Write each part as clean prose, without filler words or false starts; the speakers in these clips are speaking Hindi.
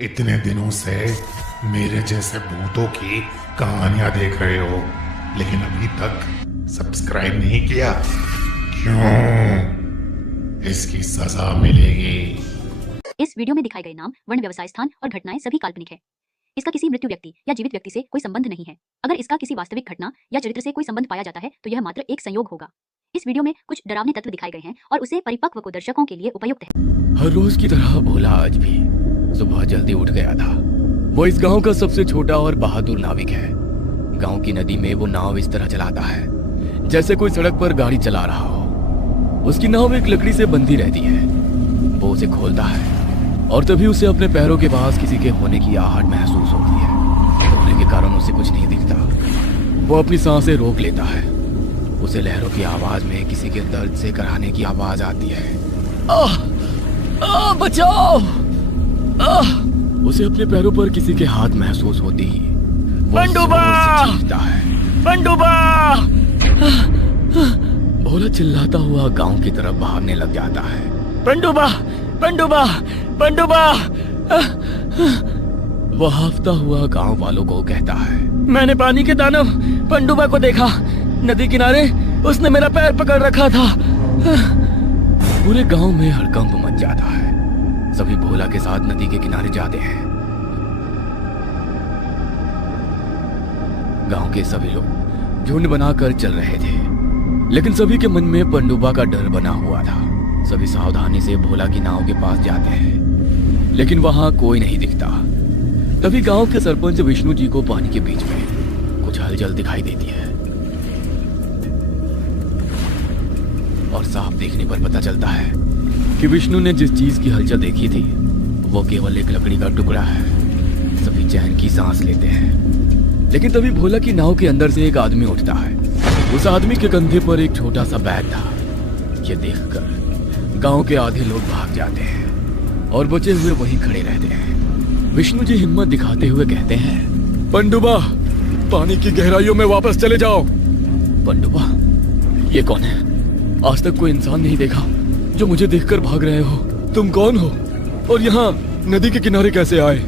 इतने दिनों से मेरे जैसे भूतों की कहानियां देख रहे हो, लेकिन अभी तक सब्सक्राइब नहीं किया। क्यों? इसकी सजा मिलेगी। इस वीडियो में दिखाए गए नाम, वर्ण, व्यवसाय स्थान और घटनाएं सभी काल्पनिक है। इसका किसी मृत्यु व्यक्ति या जीवित व्यक्ति से कोई संबंध नहीं है। अगर इसका किसी वास्तविक घटना या चरित्र से कोई संबंध पाया जाता है तो यह मात्र एक संयोग होगा। इस वीडियो में कुछ डरावने तत्व दिखाए गए हैं और उसे परिपक्व को दर्शकों के लिए उपयुक्त है। हर रोज की तरह भोला आज भी सुबह जल्दी उठ गया था। वो इस गांव का सबसे छोटा और बहादुर नाविक है। गांव की नदी में वो नाव इस तरह चलाता है जैसे कोई सड़क पर गाड़ी चला रहा हो। उसकी नाव एक लकड़ी से बंधी रहती है। वो उसे खोलता है और तभी उसे अपने पैरों के पास किसी के होने की आहट महसूस होती है। होने के कारण उसे कुछ नहीं दिखता। वो अपनी सांसें रोक लेता है। उसे लहरों की आवाज में किसी के दर्द से कराहने की आवाज आती है। बचाओ! उसे अपने पैरों पर किसी के हाथ महसूस होती ही पंडुबा! चीखता है। पंडुबा! भोला चिल्लाता हुआ गांव की तरफ भागने लग जाता है। पंडुबा! पंडुबा! पंडुबा! वो हाफता हुआ गांव वालों को कहता है, मैंने पानी के दानव पंडुबा को देखा। नदी किनारे उसने मेरा पैर पकड़ रखा था। पूरे गांव में हड़कंप मच जाता है। सभी भोला के साथ नदी के किनारे जाते हैं। गांव के सभी लोग झुंड बनाकर चल रहे थे, लेकिन सभी के मन में पंडुबा का डर बना हुआ था। सभी सावधानी से भोला की नाव के पास जाते हैं, लेकिन वहां कोई नहीं दिखता। तभी गांव के सरपंच विष्णु जी को पानी के बीच में कुछ हलचल दिखाई देती है और साफ देखने पर पता चलता है कि विष्णु ने जिस चीज की हलचल देखी थी वो केवल एक लकड़ी का टुकड़ा है। सभी चैन की सांस लेते हैं, लेकिन तभी भोला की नाव के अंदर से एक आदमी उठता है। उस आदमी के कंधे पर एक छोटा सा बैग था। ये देखकर गांव के आधे लोग भाग जाते हैं और बचे हुए वहीं खड़े रहते हैं। विष्णु जी हिम्मत दिखाते हुए कहते हैं, पंडुबा, पानी की गहराइयों में वापस चले जाओ। पंडुबा, ये कौन है? आज तक कोई इंसान नहीं देखा जो मुझे देखकर भाग रहे हो। तुम कौन हो और यहाँ नदी के किनारे कैसे आए?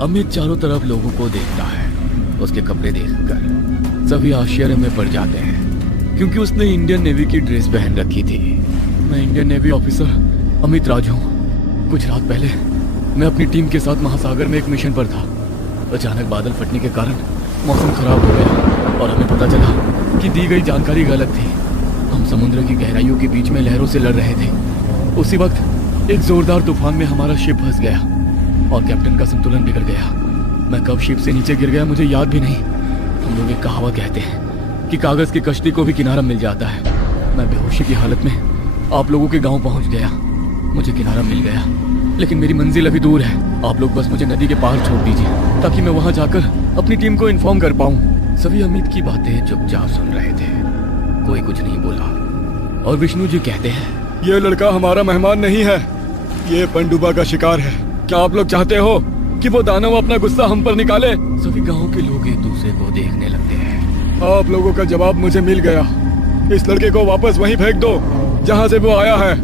अमित चारों तरफ लोगों को देखता है। उसके कपड़े देखकर सभी आश्चर्य में पड़ जाते हैं, क्योंकि उसने इंडियन नेवी की ड्रेस पहन रखी थी। मैं इंडियन नेवी ऑफिसर अमित राज हूँ। कुछ रात पहले मैं अपनी टीम के साथ महासागर में एक मिशन पर था। अचानक बादल फटने के कारण मौसम खराब हो गया और हमें पता चला कि दी गई जानकारी गलत थी। हम समुद्र की गहराइयों के बीच में लहरों से लड़ रहे थे। उसी वक्त एक जोरदार तूफान में हमारा शिप फंस गया और कैप्टन का संतुलन बिगड़ गया। मैं कब शिप से नीचे गिर गया मुझे याद भी नहीं। हम लोग एक कहावत कहते हैं कि कागज की कश्ती को भी किनारा मिल जाता है। मैं बेहोशी की हालत में आप लोगों के गांव पहुंच गया। मुझे किनारा मिल गया, लेकिन मेरी मंजिल अभी दूर है। आप लोग बस मुझे नदी के पार छोड़ दीजिए ताकि मैं वहां जाकर अपनी टीम को इन्फॉर्म कर पाऊं। सभी अमित की बातें चुपचाप सुन रहे थे। कोई कुछ नहीं बोला और विष्णु जी कहते हैं, ये लड़का हमारा मेहमान नहीं है, ये पंडुबा का शिकार है। क्या आप लोग चाहते हो कि वो दानव अपना गुस्सा हम पर निकाले? सभी गांव के लोग एक दूसरे को देखने लगते हैं। आप लोगों का जवाब मुझे मिल गया। इस लड़के को वापस वहीं फेंक दो जहां से वो आया है।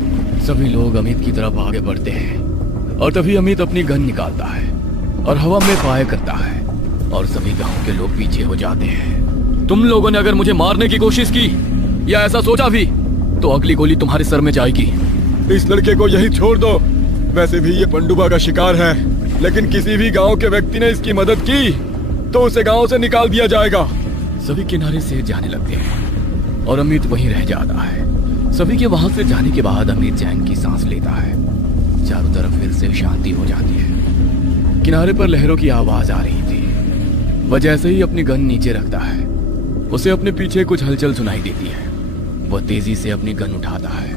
सभी लोग अमित की तरफ आगे बढ़ते हैं और तभी अमित अपनी गन निकालता है और हवा में फायर करता है और सभी गांव के लोग पीछे हो जाते हैं। तुम लोगों ने अगर मुझे मारने की कोशिश की या ऐसा सोचा भी तो अगली गोली तुम्हारे सर में जाएगी। इस लड़के को यही छोड़ दो। वैसे भी ये पंडुबा का शिकार है, लेकिन किसी भी गांव के व्यक्ति ने इसकी मदद की तो उसे गांव से निकाल दिया जाएगा। सभी किनारे से जाने लगते हैं और अमित वहीं रह जाता है। सभी के वहां से जाने के बाद अमित चैन की सांस लेता है। चारों तरफ फिर से शांति हो जाती है। किनारे पर लहरों की आवाज आ रही थी। वह जैसे ही अपनी गन नीचे रखता है उसे अपने पीछे कुछ हलचल सुनाई देती है। वह तेजी से अपनी गन उठाता है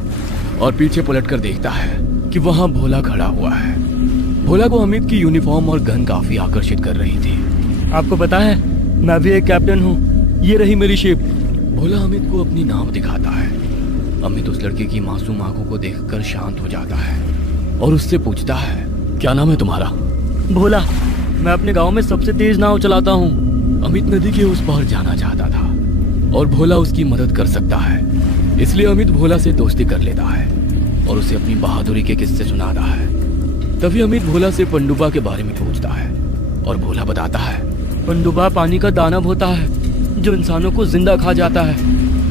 और पीछे पलटकर देखता है कि वहां भोला खड़ा हुआ है। भोला को अमित की यूनिफॉर्म और गन काफी आकर्षित कर रही थी। आपको पता है मैं भी एक कैप्टन हूँ, ये रही मेरी शिप। भोला अमित को अपनी नाव दिखाता है। अमित उस लड़के की मासूम आंखों को देखकर शांत हो जाता है और उससे पूछता है, क्या नाम है तुम्हारा? भोला, मैं अपने गांव में सबसे तेज नाव चलाता हूँ। अमित नदी के उस पार जाना चाहता था और भोला उसकी मदद कर सकता है, इसलिए अमित भोला से दोस्ती कर लेता है और उसे अपनी बहादुरी के किस्से सुनाता है। तभी अमित भोला से पनडुब्बा के बारे में पूछता है और भोला बताता है, पनडुब्बा पानी का दानव होता है जो इंसानों को जिंदा खा जाता है।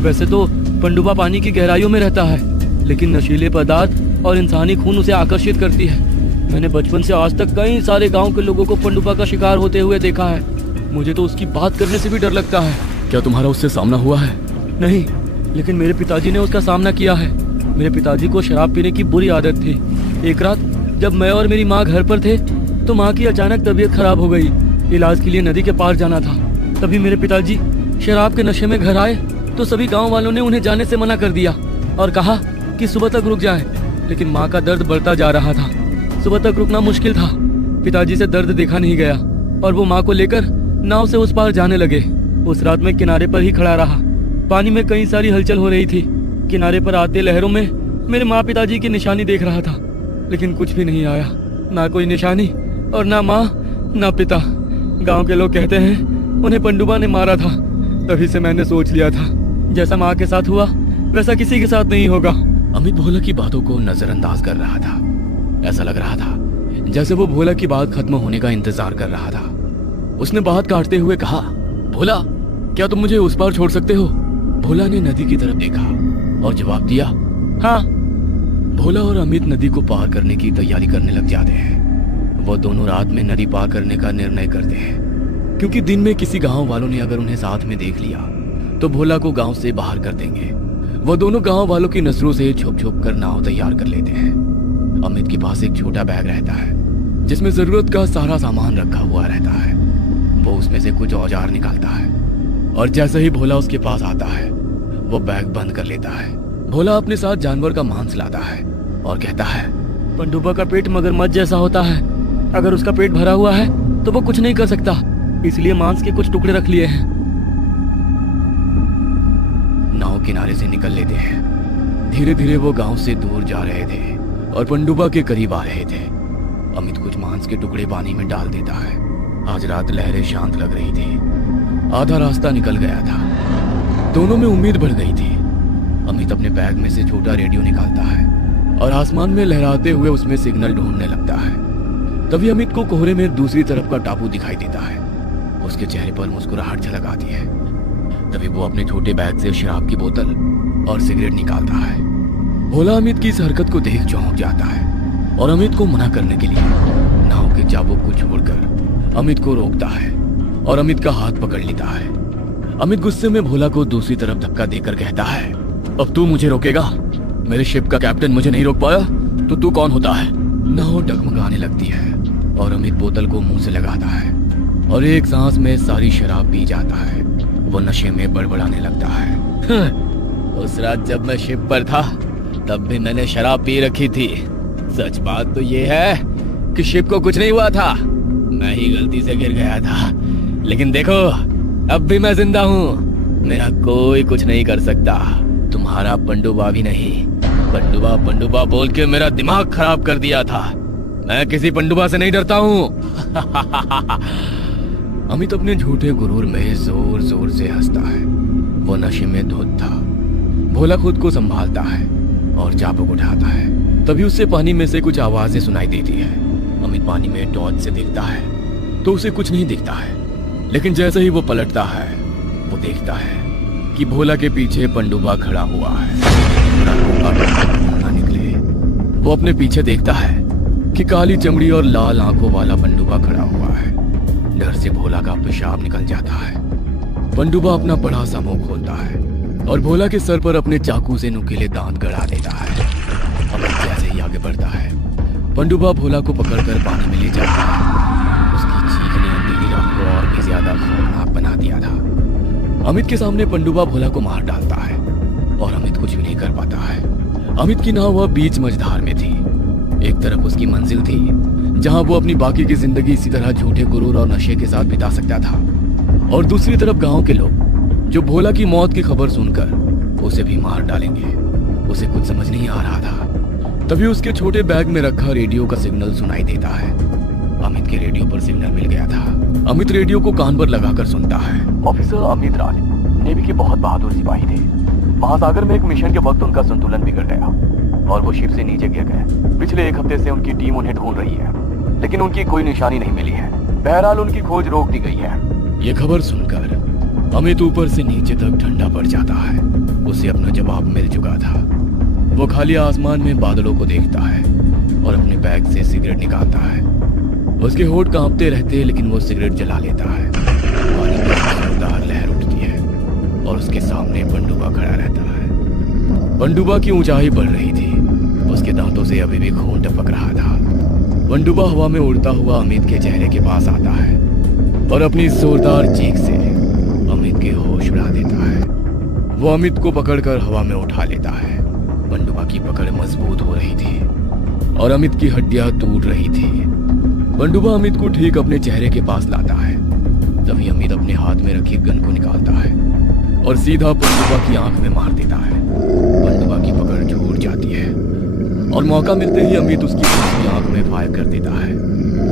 वैसे तो पनडुब्बा पानी की गहराइयों में रहता है, लेकिन नशीले पदार्थ और इंसानी खून उसे आकर्षित करती है। मैंने बचपन से आज तक कई सारे गांव के लोगों को पनडुब्बा का शिकार होते हुए देखा है। मुझे तो उसकी बात करने से भी डर लगता है। क्या तुम्हारा उससे सामना हुआ है? नहीं, लेकिन मेरे पिताजी ने उसका सामना किया है। मेरे पिताजी को शराब पीने की बुरी आदत थी। एक रात जब मैं और मेरी माँ घर पर थे तो माँ की अचानक तबीयत खराब हो गई। इलाज के लिए नदी के पार जाना था। तभी मेरे पिताजी शराब के नशे में घर आए तो सभी गांव वालों ने उन्हें जाने से मना कर दिया और कहा कि सुबह तक रुक जाएं। लेकिन माँ का दर्द बढ़ता जा रहा था। सुबह तक रुकना मुश्किल था। पिताजी से दर्द देखा नहीं गया और वो माँ को लेकर नाव से उस पार जाने लगे। उस रात मैं किनारे पर ही खड़ा रहा। पानी में कई सारी हलचल हो रही थी। किनारे पर आते लहरों में मेरे माँ पिताजी की निशानी देख रहा था, लेकिन कुछ भी नहीं आया। ना कोई निशानी और ना माँ ना पिता। गांव के लोग कहते हैं उन्हें पनडुब्बा ने मारा था। तभी से मैंने सोच लिया था जैसा माँ के साथ हुआ वैसा किसी के साथ नहीं होगा। अमित भोला की बातों को नजरअंदाज कर रहा था। ऐसा लग रहा था जैसे वो भोला की बात खत्म होने का इंतजार कर रहा था। उसने बात काटते हुए कहा, भोला क्या तुम मुझे उस पार छोड़ सकते हो? भोला ने नदी की तरफ देखा और जवाब दिया, हाँ। भोला और अमित नदी को पार करने की तैयारी करने लग जाते हैं। वो दोनों रात में नदी पार करने का निर्णय करते हैं, क्योंकि दिन में किसी गांव वालों ने अगर उन्हें साथ में देख लिया तो भोला को गांव से बाहर कर देंगे। वो दोनों गांव वालों की नजरों से छुप छुप कर नाव तैयार कर लेते हैं। अमित के पास एक छोटा बैग रहता है जिसमें जरूरत का सारा सामान रखा हुआ रहता है। वो उसमें से कुछ औजार निकालता है और जैसे ही भोला उसके पास आता है वो बैग बंद कर लेता है। भोला अपने साथ जानवर का मांस लाता है और कहता है, पनडुब्बा का पेट मगरमच्छ जैसा होता है। अगर उसका पेट भरा हुआ है तो वो कुछ नहीं कर सकता, इसलिए मांस के कुछ टुकड़े रख लिए हैं। नाव किनारे से निकल लेते हैं। धीरे धीरे वो गांव से दूर जा रहे थे और पनडुब्बा के करीब आ रहे थे। अमित कुछ मांस के टुकड़े पानी में डाल देता है। आज रात लहरें शांत लग रही थी। आधा रास्ता निकल गया था। दोनों में उम्मीद बढ़ गई थी। अमित अपने बैग में से छोटा रेडियो निकालता है और आसमान में लहराते हुए उसमें सिग्नल ढूंढने लगता है। तभी अमित को कोहरे में दूसरी तरफ का टापू दिखाई देता है। उसके चेहरे पर मुस्कुराहट झलक आती है। तभी वो अपने छोटे बैग से शराब की बोतल और सिगरेट निकालता है। भोला अमित की इस हरकत को देख चौंक जाता है और अमित को मना करने के लिए नाव के चाबुक को छोड़कर अमित को रोकता है और अमित का हाथ पकड़ लेता है। अमित गुस्से में भोला को दूसरी तरफ धक्का देकर कहता है, अब तू मुझे रोकेगा? मेरे शिप का कैप्टन मुझे नहीं रोक पाया तो तू कौन होता है? नाव डगमगाने लगती है और अमित बोतल को मुंह से लगाता है और एक सांस में सारी शराब पी जाता है। वो नशे में बड़बड़ाने लगता है। उस रात जब मैं शिप पर था तब भी मैंने शराब पी रखी थी। सच बात तो ये है कि शिप को कुछ नहीं हुआ था, मैं ही गलती से गिर गया था। लेकिन देखो अब भी मैं जिंदा हूँ। मेरा कोई कुछ नहीं कर सकता, तुम्हारा पनडुब्बा भी नहीं। पनडुब्बा पनडुब्बा बोल के मेरा दिमाग खराब कर दिया था। मैं किसी पनडुब्बा से नहीं डरता हूँ। अमित अपने झूठे गुरूर में जोर जोर से हंसता है। वो नशे में धुत था। भोला खुद को संभालता है और चाबुक उठाता है। तभी उससे पानी में से कुछ आवाजें सुनाई देती है। अमित पानी में टॉर्च से देखता है तो उसे कुछ नहीं दिखता है, लेकिन जैसे ही वो पलटता है वो देखता है कि भोला के पीछे पनडुब्बा खड़ा हुआ है। ना निकले। वो अपने पीछे देखता है कि काली चमड़ी और लाल आंखों वाला पनडुब्बा खड़ा हुआ है। डर से भोला का पेशाब निकल जाता है। पनडुब्बा अपना बड़ा सा मुंह खोलता है और भोला के सर पर अपने चाकू से नुकीले दांत गड़ा देता है। अमित जैसे ही आगे बढ़ता है पनडुब्बा भोला को पकड़कर पानी में ले जाता है। उसकी चीख ने अंधेरी रात को और भी ज्यादा खौफनाक बना दिया था। अमित के सामने पनडुब्बा भोला को मार डालता है और अमित कुछ भी नहीं कर पाता है। अमित की नाव वह बीच मझधार में थी। एक तरफ उसकी मंजिल थी जहां वो अपनी बाकी की जिंदगी इसी तरह झूठे गुरूर और नशे के साथ बिता सकता था, और दूसरी तरफ गांव के लोग जो भोला की मौत की खबर सुनकर उसे भी मार डालेंगे। उसे कुछ समझ नहीं आ रहा था। तभी उसके छोटे बैग में रखा रेडियो का सिग्नल सुनाई देता है। अमित के रेडियो पर सिग्नल मिल गया था। अमित रेडियो को कान पर लगाकर सुनता है। ऑफिसर अमित राज नेवी के बहुत बहादुर सिपाही थे। महासागर में एक मिशन के वक्त उनका संतुलन बिगड़ गया। और वो शिप से नीचे गिर गए। पिछले 1 हफ्ते से उनकी टीम उन्हें ढूंढ रही है, लेकिन उनकी कोई निशानी नहीं मिली है। बहरहाल उनकी खोज रोक दी गई है। ये खबर सुनकर अमित ऊपर से नीचे तक ठंडा पड़ जाता है। उसे अपना जवाब मिल चुका था। वो खाली आसमान में बादलों को देखता है और अपने बैग से सिगरेट निकालता है। उसके होंठ कांपते रहते, लेकिन वो सिगरेट जला लेता है। पानी में जोरदार लहर उठती है और उसके सामने पनडुब्बा खड़ा रहता है। पनडुब्बा की ऊंचाई बढ़ रही थी। उसके दांतों से अभी भी खून टपक रहा था। पनडुब्बा हवा में उड़ता हुआ अमित के चेहरे के पास आता है और अपनी जोरदार चीख से अमित के होश उड़ा देता है। वो अमित को पकड़कर हवा में उठा लेता है। पनडुब्बा की पकड़ मजबूत हो रही थी और अमित की हड्डियां टूट रही थी। पनडुब्बा अमित को ठीक अपने चेहरे के पास लाता है। तभी अमित अपने हाथ में रखी गन को निकालता है और सीधा पनडुब्बा की आंख में मार देता है। पनडुब्बा की पकड़ छूट जाती है और मौका मिलते ही अमित उसकी दूसरी आंख में फायर कर देता है।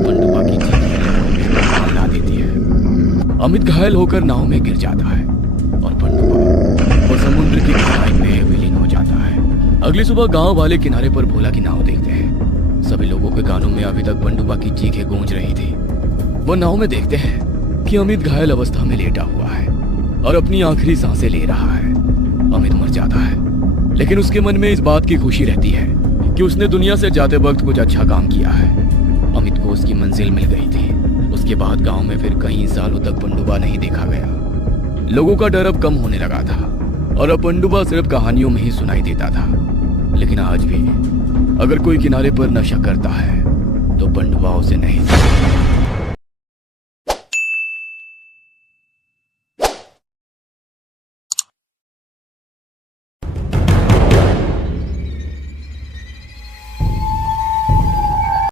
पनडुब्बा की चीख ला देती है। अमित घायल होकर नाव में गिर जाता है और पनडुब्बा वो समुद्र की गहराई में विलीन हो जाता है। अगली सुबह गांव वाले किनारे पर भोला की नाव देखते हैं। सभी लोगों के कानों में अभी तक पनडुब्बा की चीखें गूंज रही थी। वो नाव में देखते हैं कि अमित घायल अवस्था में लेटा हुआ है और अपनी आखिरी सांसें ले रहा है। अमित मर जाता है, लेकिन उसके मन में इस बात की खुशी रहती है कि उसने दुनिया से जाते वक्त कुछ अच्छा काम किया है। अमित को उसकी मंजिल मिल गई थी। उसके बाद गांव में फिर कई सालों तक पनडुब्बा नहीं देखा गया। लोगों का डर अब कम होने लगा था और अब पनडुब्बा सिर्फ कहानियों में ही सुनाई देता था। लेकिन आज भी अगर कोई किनारे पर नशा करता है